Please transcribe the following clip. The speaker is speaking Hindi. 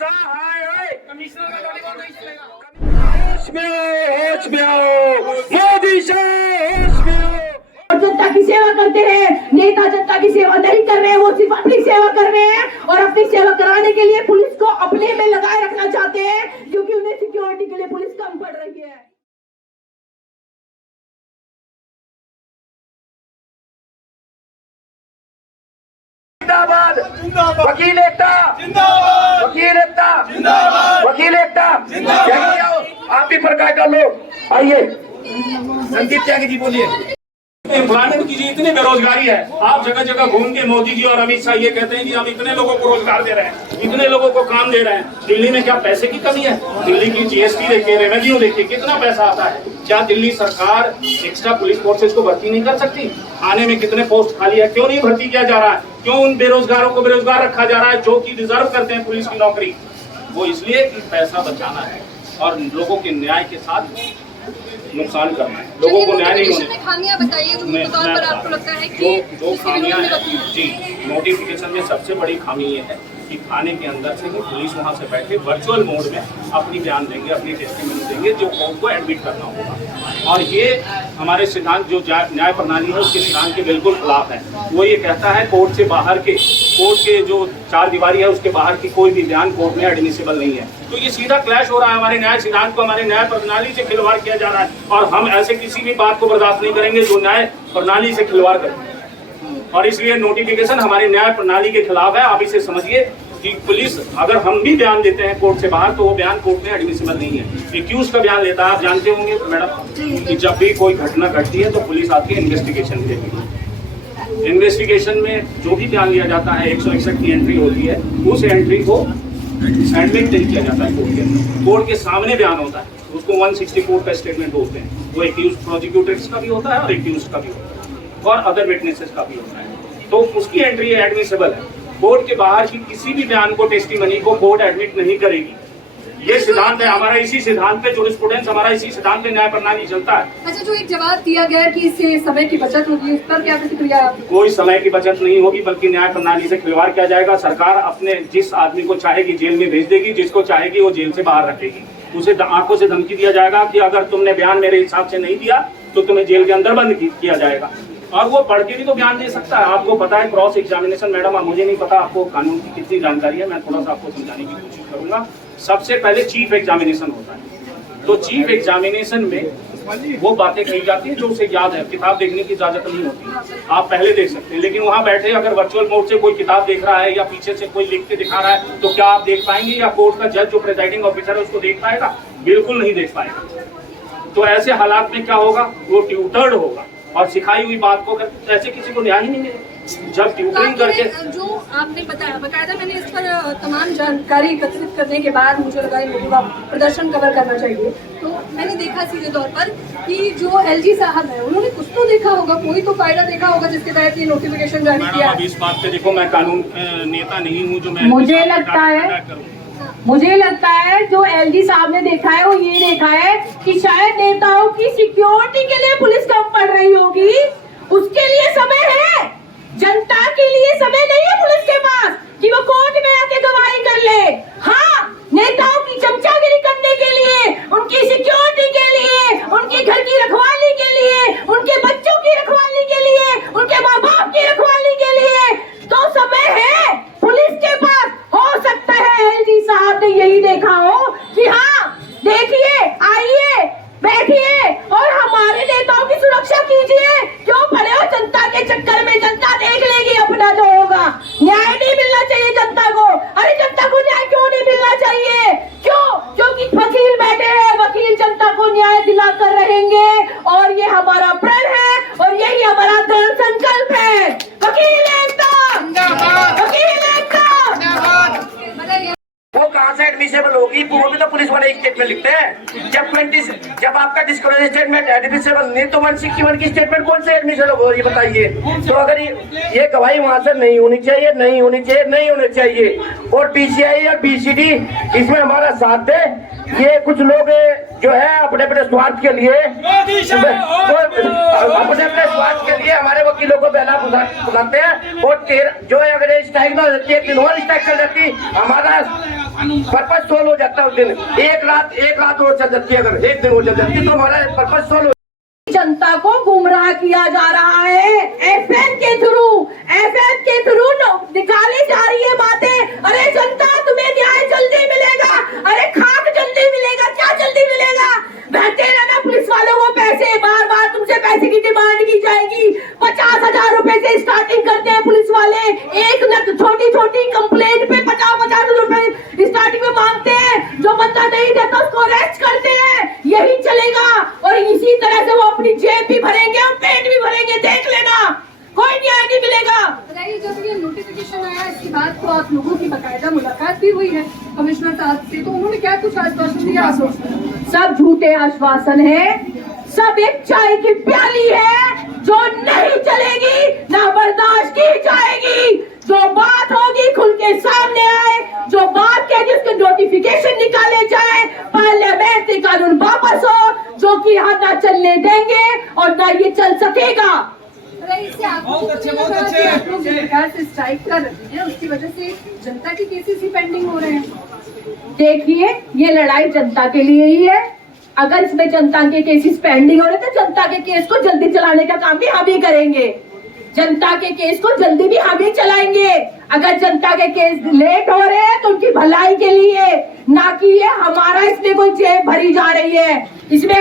मोदी जनता की सेवा करते रहे, नेता जनता की सेवा नहीं कर रहे हैं, वो सिर्फ अपनी सेवा कर रहे हैं और अपनी सेवा कराने के लिए पुलिस को अपने में लगाए रखना चाहते हैं, क्योंकि उन्हें सिक्योरिटी के लिए पुलिस कम पड़ रही है। जिंदाबाद, वकील एकता जिंदाबाद, वकील एकता जिंदाबाद, वकील एकता जिंदाबाद। आप भी प्रकाश डालो, आइए संदीप त्यागी जी बोलिए। एम्प्लॉयमेंट की इतनी बेरोजगारी है, आप जगह जगह घूम के मोदी जी और अमित शाह ये कहते हैं कि हम इतने लोगों को रोजगार दे रहे हैं, इतने लोगों को काम दे रहे हैं। दिल्ली में क्या पैसे की कमी है? दिल्ली की जीएसटी देखिए, रेवेन्यू देखिए, कितना पैसा आता है। क्या दिल्ली सरकार एक्स्ट्रा पुलिस फोर्सेज को भर्ती नहीं कर सकती? थाने में कितने पोस्ट खाली है, क्यों नहीं भर्ती किया जा रहा है? क्यों उन बेरोजगारों को बेरोजगार रखा जा रहा है जो कि डिजर्व करते हैं पुलिस की नौकरी? वो इसलिए कि पैसा बचाना है और लोगों के न्याय के साथ नुकसान करना है, लोगों को न्याय नहीं होने। खामियां बताइए जो तौर पर आपको लगता है कि जो खामियां हैं जी, नोटिफिकेशन में सबसे बड़ी खामी ये है कि थाने के अंदर से ही पुलिस वहां से बैठे वर्चुअल मोड में अपनी बयान देंगे, अपनी टेस्टिमनी देंगे, जो कोर्ट को एडमिट करना होगा। और ये हमारे सिद्धांत जो न्याय प्रणाली है उसके सिद्धांत के बिल्कुल खिलाफ है। वो ये कहता है कोर्ट से बाहर के, कोर्ट के जो चार दीवारी है उसके बाहर की कोई भी बयान कोर्ट में एडमिसिबल नहीं है। तो ये सीधा क्लैश हो रहा है हमारे न्याय सिद्धांत को, हमारे न्याय प्रणाली से खिलवाड़ किया जा रहा है और हम ऐसे किसी भी बात को बर्दाश्त नहीं करेंगे जो न्याय प्रणाली से खिलवाड़ करे। और इसलिए नोटिफिकेशन हमारे न्याय प्रणाली के खिलाफ है। आप इसे समझिए कि पुलिस अगर हम भी बयान देते हैं कोर्ट से बाहर तो वो बयान कोर्ट में एडमिसिबल नहीं है। एक्यूज का बयान लेता है, आप जानते होंगे मैडम कि जब भी कोई घटना घटती है तो पुलिस आती है इन्वेस्टिगेशन के लिए। इन्वेस्टिगेशन में जो भी बयान लिया जाता है 161 की एंट्री होती है, उस एंट्री को एडमिट नहीं किया जाता है कोर्ट के अंदर। कोर्ट के सामने बयान होता है, उसको 164 का स्टेटमेंट बोलते हैं। वो एक्यूज प्रोसिक्यूटर्स का भी होता है और एक्यूज का भी होता है और अदर विटनेसेस का भी होता है, तो उसकी एंट्री एडमिसिबल है। कोर्ट के बाहर की किसी भी बयान को, टेस्टिमनी को कोर्ट एडमिट नहीं करेगी। ये सिद्धांत है हमारा, इसी सिद्धांत पे जूरिस्प्रूडेंस हमारा, इसी सिद्धांत पे न्याय प्रणाली चलता है। अच्छा, जो एक जवाब दिया गया कि इससे समय की बचत होगी, उस पर क्या प्रतिक्रिया आपकी? कोई समय की बचत नहीं होगी, बल्कि न्याय प्रणाली से खिलवाड़ किया जाएगा। सरकार अपने जिस आदमी को चाहेगी जेल में भेज देगी, जिसको चाहेगी वो जेल से बाहर रखेगी। उसे आंखों से धमकी दिया जाएगा कि अगर तुमने बयान मेरे हिसाब से नहीं दिया तो तुम्हें जेल के अंदर बंद किया जाएगा। और वो पढ़ के भी तो बयान दे सकता है। आपको पता है क्रॉस एग्जामिनेशन, मैडम मुझे नहीं पता आपको कानून की कितनी जानकारी है, मैं थोड़ा सा आपको समझाने की कोशिश करूंगा। सबसे पहले चीफ एग्जामिनेशन होता है, तो चीफ एग्जामिनेशन में वो बातें कही जाती है जो उसे याद है। किताब देखने की इजाजत नहीं होती, आप पहले देख सकते हैं, लेकिन वहां बैठे अगर वर्चुअल मोड से कोई किताब देख रहा है या पीछे से कोई लिख के दिखा रहा है तो क्या आप देख पाएंगे? या कोर्ट का जज जो प्रिजाइडिंग ऑफिसर है उसको देख पाएगा? बिल्कुल नहीं देख पाएगा। तो ऐसे हालात में क्या होगा? वो ट्यूटर्ड होगा और सिखाई हुई बात को अगर ऐसे किसी को न्याय ही नहीं मिलेगा। जब ट्यूटरिंग करके जो आपने बताया बकायदा, मैंने इस पर तमाम जानकारी एकत्रित करने के बाद मुझे लगा ये प्रदर्शन कवर करना चाहिए। तो मैंने देखा सीधे तौर पर कि जो एलजी साहब है उन्होंने कुछ तो देखा होगा, कोई तो फायदा देखा होगा जिसके तहत ये नोटिफिकेशन जारी किया। अब इस बात पे देखो, मैं कानून नेता नहीं हूँ जो मैं मुझे लगता है जो एलजी साहब ने देखा है वो ये देखा है कि शायद नेताओं की सिक्योरिटी के लिए पुलिस कम पड़ रही होगी। उसके लिए समय है, जनता के लिए समय नहीं है पुलिस के पास कि वो कोर्ट में आके गवाही कर ले। हाँ, नेताओं की चमचागिरी करने के लिए, उनकी सिक्योरिटी के लिए, उनके घर की रखवाली के लिए, उनके बच्चों की रखवाली के लिए, उनके माँ बाप की रखवाली के लिए तो समय है पुलिस के पास। हो सकता है एलजी साहब ने यही देखा हो कि हाँ देखिए, आइए बैठिए और हमारे नेताओं की सुरक्षा कीजिए। क्यों पड़े हो जनता के चक्कर में? जनता देख लेगी अपना जो होगा। न्याय नहीं मिलना चाहिए जनता को। अरे जनता को न्याय क्यों नहीं मिलना चाहिए? क्यों? क्योंकि वकील बैठे हैं, वकील जनता को न्याय दिलाकर रहेंगे और ये हमारा प्रण है और यही हमारा दृढ़ संकल्प है। वकील एकता, वकील एकता। वो कहाँ से एडमिसेबल होगी? वो भी तो पुलिस वाले एक स्टेटमेंट लिखते हैं। जब आपका डिस्क्लोजर स्टेटमेंट एडमिसेबल नहीं तो 161 की स्टेटमेंट कौन से एडमिसेबल होगा ये बताइए? तो अगर ये गवाही वहां से नहीं होनी चाहिए, नहीं होनी चाहिए, नहीं होनी चाहिए। और पीसीआई और बीसीडी इसमें हमारा साथ दे। ये कुछ लोग जो है अपने अपने स्वार्थ के लिए, अपने अपने स्वार्थ के लिए हमारे वकीलों को बहला बुलाते हैं। और जो है अगर स्ट्राइक ना होती है, 3 और स्ट्राइक चल जाती, हमारा पर्पज सोल्व हो जाता है उस दिन। एक रात वो चल जाती है, अगर एक दिन वो चल जाती है तो हमारा पर्पज सोल्व। जनता को गुमराह किया जा रहा है एफएम के थ्रू निकाली जा रही है बातें। अरे जनता, तुम्हें न्याय जल्दी मिलेगा, अरे खाक जल्दी मिलेगा, क्या जल्दी मिलेगा? बहते रहना पुलिस वालों को पैसे, बार बार तुमसे पैसे की डिमांड की जाएगी। 50,000 रुपए से स्टार्टिंग करते हैं पुलिस वाले, एक छोटी छोटी कंप्लेंट पे 50,000 रुपए स्टार्टिंग में मांगते हैं। जो बंदा नहीं देता उसको अरेस्ट करते हैं। यही चलेगा और इसी तरह से वो अपनी जेब भी भरेंगे और पेट भी भरेंगे, देख लेना, कोई न्याय नहीं मिलेगा। रही जब ये नोटिफिकेशन आया इसके बाद तो आप लोगों की बाकायदा मुलाकात भी हुई है कमिश्नर साहब से, तो उन्होंने क्या कुछ आश्वासन दिया? सब झूठे आश्वासन है, सब एक चाय की प्याली है जो नहीं चलेगी, ना बर्दाश्त की जाएगी। जो बात होगी खुल के सामने आए, जो बात कहेगी उसके नोटिफिकेशन निकाले जाए, पार्लियामेंट से कानून वापस हो, जो कि यहाँ ना चलने देंगे और ना ये चल सकेगा। इससे आपको आप लोग सरकार से स्ट्राइक कर रहे हैं, उसकी वजह से जनता के केसेस ही पेंडिंग हो रहे हैं। देखिए, ये लड़ाई जनता के लिए ही है। अगर इसमें जनता के केसेस पेंडिंग हो रहे तो जनता के केस को जल्दी चलाने का काम भी हम ही करेंगे। जनता के केस को जल्दी भी हम ही चलाएंगे। अगर जनता के केस लेट हो रहे हैं तो उनकी भलाई के लिए, ना कि ये हमारा इसमें कोई जेब भरी जा रही है। इसमें